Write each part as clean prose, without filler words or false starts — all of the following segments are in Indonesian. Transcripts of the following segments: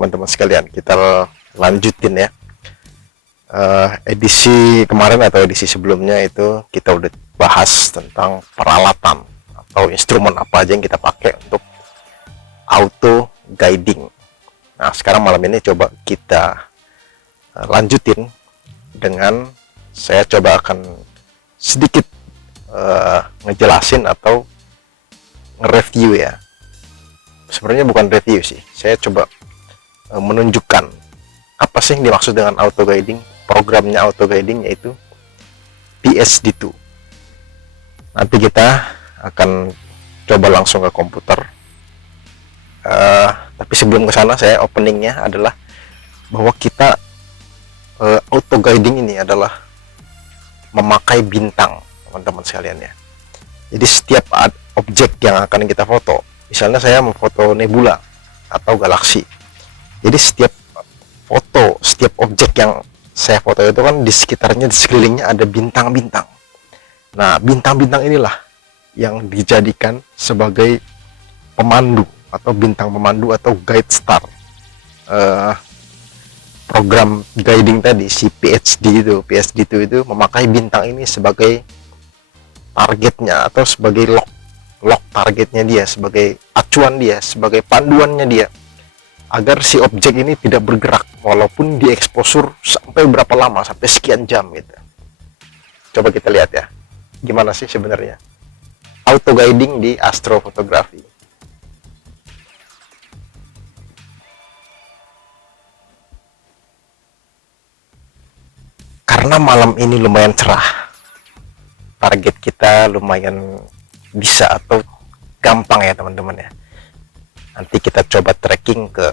teman-teman sekalian, kita lanjutin ya. Edisi kemarin atau edisi sebelumnya itu kita udah bahas tentang peralatan atau instrumen apa aja yang kita pakai untuk auto guiding. Nah, sekarang malam ini coba kita lanjutin dengan saya coba akan sedikit ngejelasin atau nge-review ya. Sebenarnya bukan review sih, saya coba menunjukkan apa sih yang dimaksud dengan auto guiding. Programnya auto guiding yaitu PSD2. Nanti kita akan coba langsung ke komputer. Tapi sebelum ke sana, saya openingnya adalah bahwa kita auto guiding ini adalah memakai bintang, teman-teman sekalian ya. Jadi setiap objek yang akan kita foto, misalnya saya memfoto nebula atau galaksi, jadi setiap foto, setiap objek yang saya foto itu kan di sekitarnya, di sekelilingnya ada bintang-bintang. Nah, bintang-bintang inilah yang dijadikan sebagai pemandu atau bintang pemandu atau guide star. Program guiding tadi, si PSD2 itu memakai bintang ini sebagai targetnya atau sebagai lock targetnya dia, sebagai acuan dia, sebagai panduannya dia, agar si objek ini tidak bergerak walaupun dieksposur sampai berapa lama, sampai sekian jam gitu. Coba kita lihat ya, gimana sih sebenarnya auto guiding di astrofotografi. Karena malam ini lumayan cerah, target kita lumayan bisa atau gampang ya teman-teman ya. Nanti kita coba tracking ke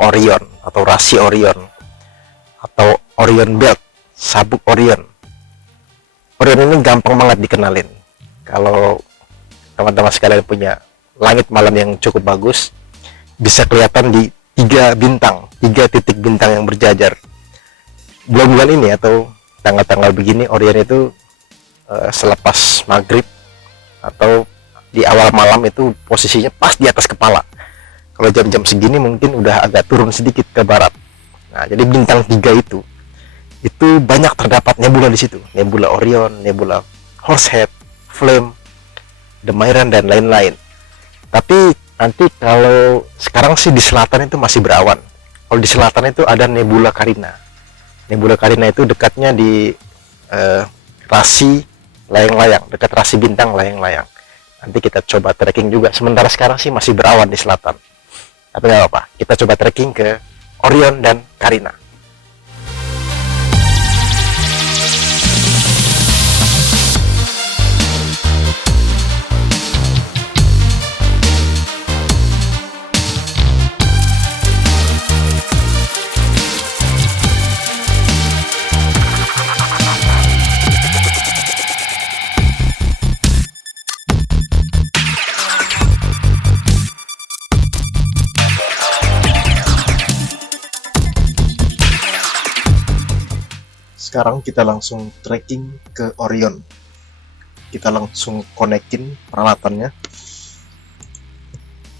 Orion atau rasi Orion atau Orion Belt, sabuk Orion. Orion ini gampang banget dikenalin. Kalau teman-teman sekalian punya langit malam yang cukup bagus, bisa kelihatan di 3 titik bintang yang berjajar. Bulan-bulan ini atau tanggal-tanggal begini, Orion itu selepas maghrib atau di awal malam itu posisinya pas di atas kepala. Kalau jam-jam segini mungkin udah agak turun sedikit ke barat. Nah, jadi bintang 3 itu banyak terdapat nebula di situ. Nebula Orion, nebula Horsehead, Flame, Demiran dan lain-lain. Tapi nanti kalau sekarang sih di selatan itu masih berawan. Kalau di selatan itu ada nebula Carina. Nebula Carina itu dekatnya di rasi layang-layang, dekat rasi bintang layang-layang. Nanti kita coba tracking juga. Sementara sekarang sih masih berawan di selatan. Tapi nggak apa-apa, kita coba tracking ke Orion dan Carina. Sekarang kita langsung tracking ke Orion. Kita langsung konekin peralatannya,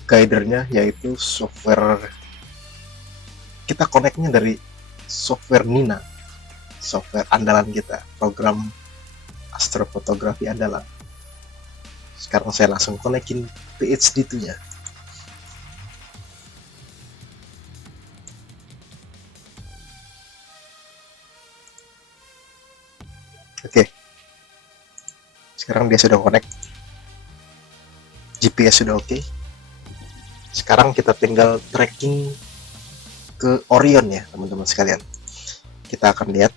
guidernya yaitu software. Kita koneknya dari software Nina, software andalan kita, program astrofotografi andalan. Sekarang saya langsung konekin PSD2-nya. Oke, sekarang dia sudah connect, GPS sudah oke. Sekarang kita tinggal tracking ke Orion ya teman-teman sekalian. Kita akan lihat,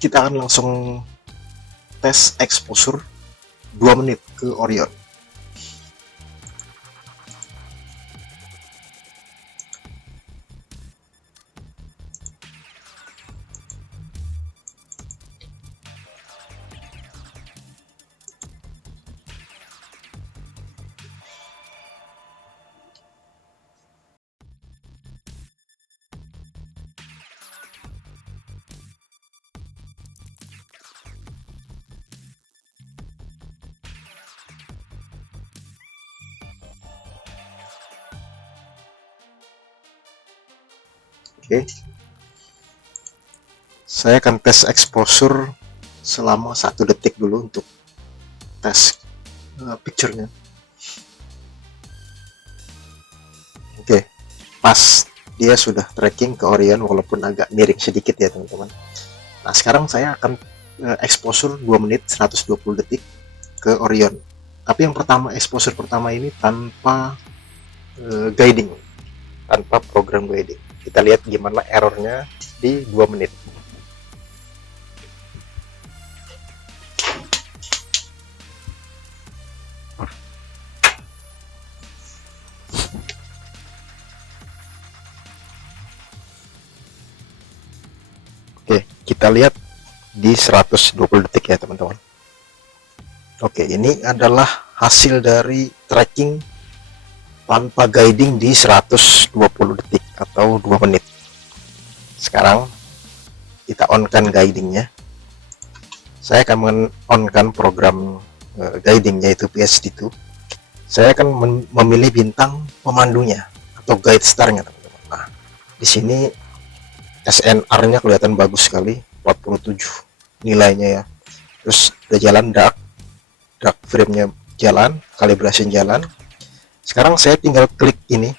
kita akan langsung tes exposure 2 menit ke Orion. Oke, saya akan tes exposure selama 1 detik dulu untuk tes picture-nya. Oke, pas dia sudah tracking ke Orion walaupun agak miring sedikit ya teman-teman. Nah sekarang saya akan exposure 2 menit 120 detik ke Orion. Tapi yang pertama, exposure pertama ini tanpa guiding, tanpa program guiding. Kita lihat gimana errornya di 2 menit. Oke, kita lihat di 120 detik ya teman-teman. Oke, ini adalah hasil dari tracking tanpa guiding di 120 detik atau 2 menit. Sekarang kita on-kan guidingnya. Saya akan men-on-kan program guiding yaitu PSD2. Saya akan memilih bintang pemandunya atau guide star-nya teman-teman. Nah, di sini SNR-nya kelihatan bagus sekali, 47 nilainya ya. Terus udah jalan dark frame-nya jalan, kalibrasi jalan. Sekarang saya tinggal klik ini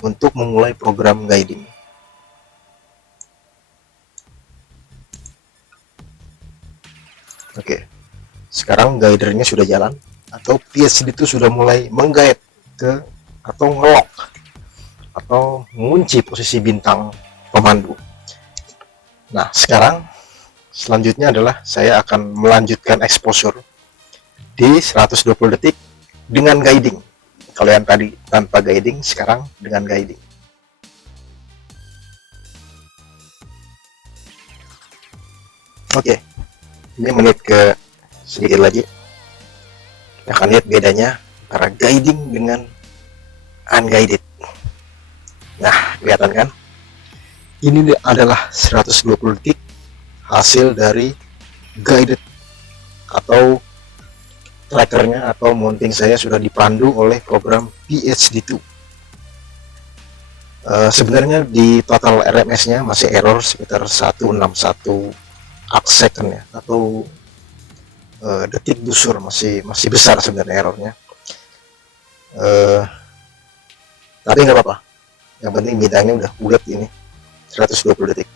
untuk memulai program guiding. Oke, sekarang guidernya sudah jalan atau PSD itu sudah mulai mengguide ke atau ngelock atau mengunci posisi bintang pemandu. Nah, sekarang selanjutnya adalah saya akan melanjutkan exposure di 120 detik dengan guiding. Kalau yang tadi tanpa guiding, sekarang dengan guiding. Oke, ini menit ke sedikit lagi. Kita akan lihat bedanya antara guiding dengan unguided. Nah, kelihatan kan? Ini adalah 120 detik hasil dari guided atau trackernya atau mounting saya sudah dipandu oleh program PSD2. Sebenarnya di total RMS-nya masih error sekitar 161 arc second ya, atau detik busur, masih besar sebenarnya errornya. Tapi nggak apa-apa, yang penting bintangnya udah bulat ini 120 detik.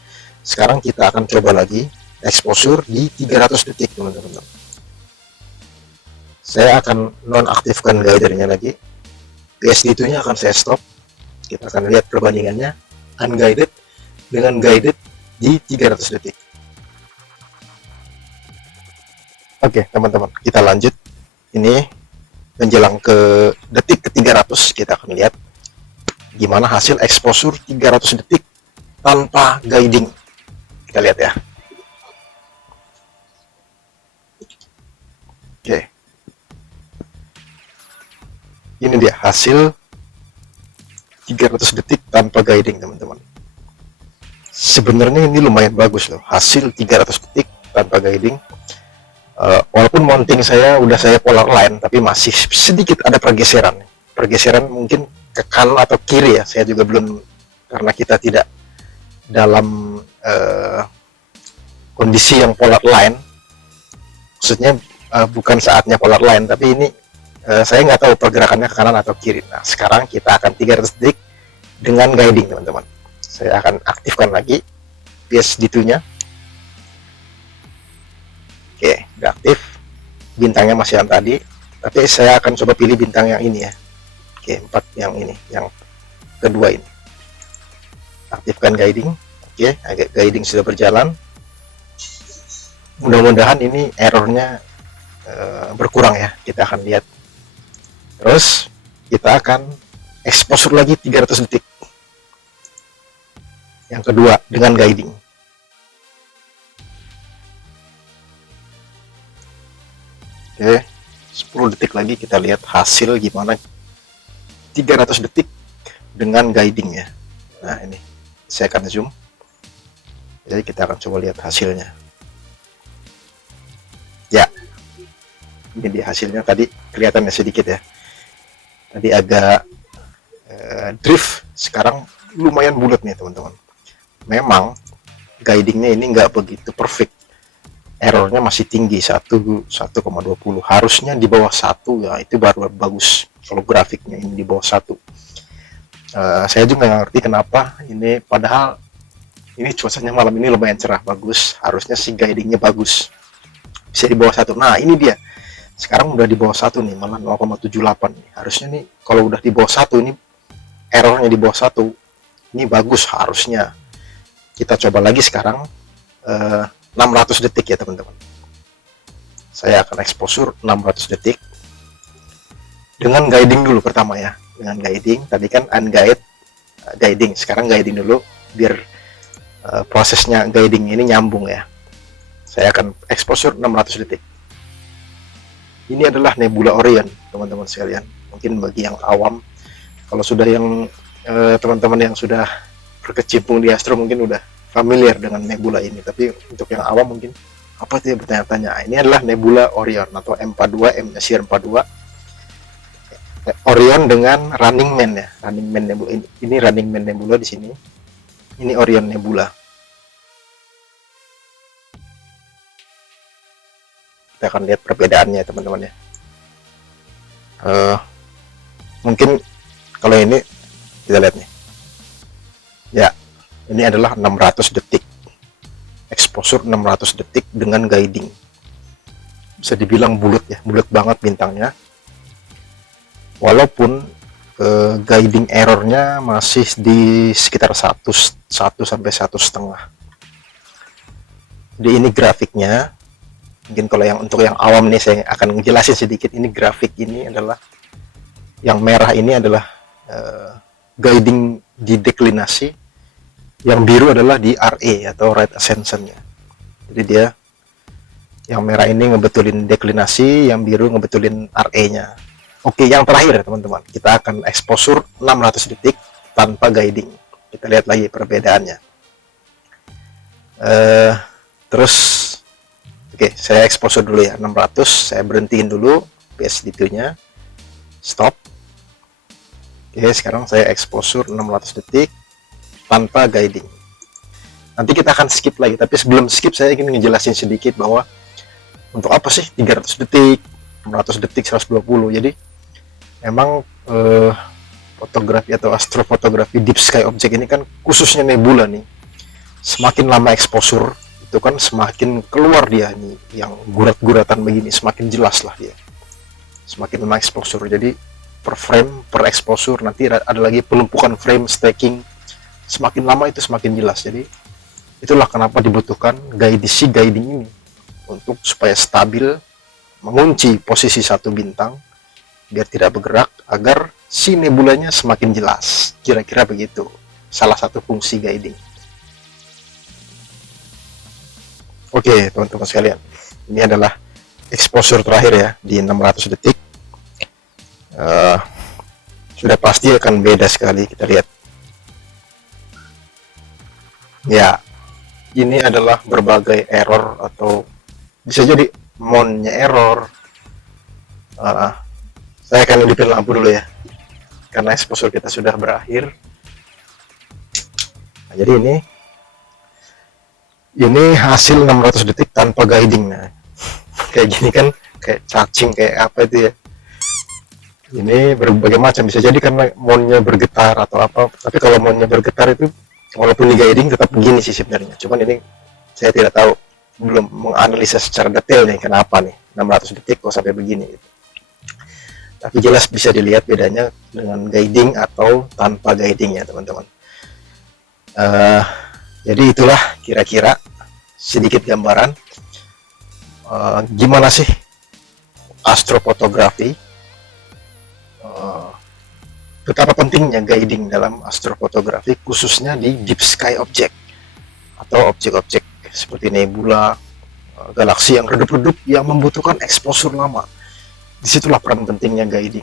Sekarang kita akan coba lagi exposure di 300 detik teman-teman. Saya akan nonaktifkan guidernya lagi, PSD2 nya akan saya stop. Kita akan lihat perbandingannya unguided dengan guided di 300 detik. Oke teman-teman, kita lanjut. Ini menjelang ke detik ke 300, kita akan lihat gimana hasil exposure 300 detik tanpa guiding. Kita lihat ya. Oke, ini dia hasil 300 detik tanpa guiding teman-teman. Sebenarnya ini lumayan bagus loh, hasil 300 detik tanpa guiding. Walaupun mounting saya udah saya polar line, tapi masih sedikit ada pergeseran mungkin ke kanan atau kiri ya. Saya juga belum, karena kita tidak dalam kondisi yang polar line, maksudnya bukan saatnya polar line, tapi ini saya nggak tahu pergerakannya ke kanan atau kiri. Nah sekarang kita akan 300 detik dengan guiding teman-teman. Saya akan aktifkan lagi PSD2 nya. Oke, udah aktif. Bintangnya masih yang tadi, tapi saya akan coba pilih bintang yang ini ya. Oke, 4 yang ini, yang kedua ini. Aktifkan guiding. Oke, guiding sudah berjalan. Mudah-mudahan ini errornya berkurang ya. Kita akan lihat. Terus kita akan exposure lagi 300 detik. Yang kedua dengan guiding. Oke, 10 detik lagi kita lihat hasil gimana 300 detik dengan guiding ya. Nah ini saya akan zoom, jadi kita akan coba lihat hasilnya ya. Ini dia hasilnya, tadi kelihatannya sedikit ya, tadi agak drift, sekarang lumayan bulat nih teman-teman. memang guidingnya ini nggak begitu perfect, errornya masih tinggi, 1,20, harusnya di bawah 1 ya, itu baru bagus kalau grafiknya ini di bawah 1. Saya juga nggak ngerti kenapa ini, padahal ini cuacanya malam ini lumayan cerah, bagus, harusnya sih guidingnya bagus, bisa di bawah 1. Nah ini dia, sekarang udah di bawah 1 nih, malah 0,78 nih. Harusnya nih kalau udah di bawah 1 ini, errornya di bawah 1 ini bagus harusnya. Kita coba lagi sekarang 600 detik ya teman-teman. Saya akan exposure 600 detik dengan guiding dulu pertama ya, dengan guiding. Tadi kan unguide, guiding, sekarang guiding dulu biar prosesnya guiding ini nyambung ya. Saya akan exposure 600 detik. Ini adalah nebula Orion teman-teman sekalian. Mungkin bagi yang awam, kalau sudah yang teman-teman yang sudah berkecimpung di astro mungkin udah familiar dengan nebula ini, tapi untuk yang awam mungkin apa itu ya, bertanya-tanya. Ini adalah nebula Orion atau M42, M Messier 42. Orion dengan Running Man ya, Running Man nebula ini Running Man nebula di sini. Ini Orion nebula. Kita akan lihat perbedaannya teman-teman ya. Mungkin kalau ini kita lihat nih ya, ini adalah 600 detik exposure, 600 detik dengan guiding, bisa dibilang bulat ya, bulat banget bintangnya, walaupun guiding errornya masih di sekitar 1 sampai 1,5. Jadi ini grafiknya, mungkin kalau yang untuk yang awam nih saya akan ngejelasin sedikit. Ini grafik ini adalah yang merah ini adalah guiding di deklinasi, yang biru adalah di RA atau right ascension-nya. Jadi dia yang merah ini ngebetulin deklinasi, yang biru ngebetulin RA-nya. Oke, yang terakhir teman-teman, kita akan exposure 600 detik tanpa guiding. Kita lihat lagi perbedaannya. Terus oke, saya exposure dulu ya 600, saya berhentiin dulu PSDT-nya, stop. Oke, sekarang saya exposure 600 detik tanpa guiding. Nanti kita akan skip lagi, tapi sebelum skip saya ingin ngejelasin sedikit bahwa untuk apa sih 300 detik, 600 detik, 120. Jadi memang fotografi atau astrofotografi deep sky object ini kan khususnya nebula nih, semakin lama exposure itu kan semakin keluar dia nih, yang gurat-guratan begini semakin jelas lah dia, semakin lama exposure. Jadi per frame, per exposure, nanti ada lagi penumpukan frame, stacking, semakin lama itu semakin jelas. Jadi itulah kenapa dibutuhkan guiding ini, untuk supaya stabil mengunci posisi satu bintang biar tidak bergerak, agar si nebulanya semakin jelas. Kira-kira begitu salah satu fungsi guiding. Oke teman-teman sekalian, ini adalah exposure terakhir ya di 600 detik. Sudah pasti akan beda sekali, kita lihat ya. Ini adalah berbagai error, atau bisa jadi mount-nya error. Saya akan hidupin lampu dulu ya, karena exposure kita sudah berakhir. Nah, jadi ini hasil 600 detik tanpa guiding. Nah, kayak gini kan, kayak cacing, kayak apa itu ya. Ini berbagai macam, bisa jadi karena mount-nya bergetar atau apa. Tapi kalau mount-nya bergetar itu walaupun di guiding tetap begini sih sebenarnya. Cuman ini saya tidak tahu, belum menganalisa secara detail nih kenapa nih 600 detik kok sampai begini gitu. Tapi jelas bisa dilihat bedanya dengan guiding atau tanpa guiding ya teman-teman. Jadi itulah kira-kira sedikit gambaran gimana sih astrofotografi, betapa pentingnya guiding dalam astrofotografi, khususnya di deep sky object atau objek-objek seperti nebula, galaksi yang redup-redup yang membutuhkan exposure lama. Disitulah peran pentingnya guiding.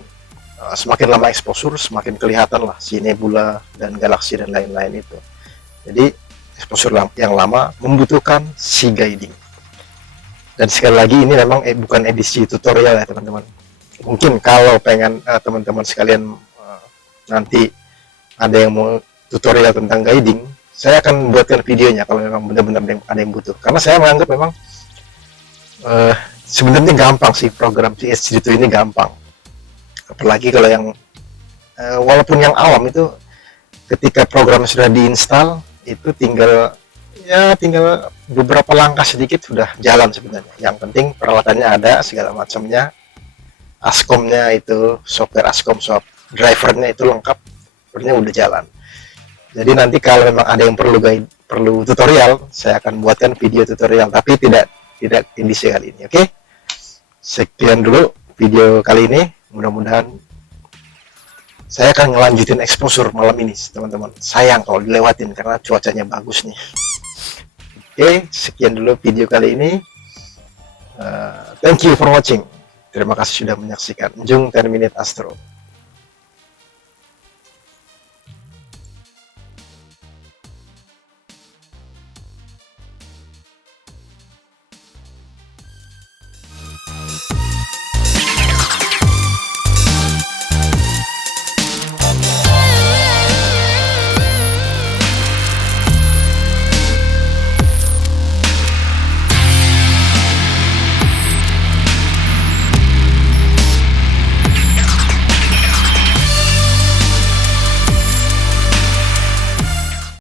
Semakin lama exposure, semakin kelihatan lah si nebula dan galaksi dan lain-lain itu. Jadi exposure yang lama membutuhkan si guiding. Dan sekali lagi ini memang bukan edisi tutorial ya teman-teman. Mungkin kalau pengen teman-teman sekalian nanti ada yang mau tutorial tentang guiding, saya akan buatkan videonya kalau memang benar-benar ada yang butuh, karena saya menganggap memang sebenarnya gampang sih program CSG2 ini, gampang. Apalagi kalau yang walaupun yang awam itu, ketika program sudah diinstal itu tinggal beberapa langkah sedikit sudah jalan sebenarnya. Yang penting peralatannya ada, segala macamnya, Ascom-nya itu, software Ascom, drivernya itu lengkap, sebenarnya udah jalan. Jadi nanti kalau memang ada yang perlu tutorial, saya akan buatkan video tutorial, tapi tidak edisi kali ini. Oke, sekian dulu video kali ini. Mudah-mudahan saya akan ngelanjutin exposure malam ini, teman-teman. Sayang kalau dilewatin karena cuacanya bagus nih. Oke, sekian dulu video kali ini. Thank you for watching. Terima kasih sudah menyaksikan Jung 10 Minute Astro.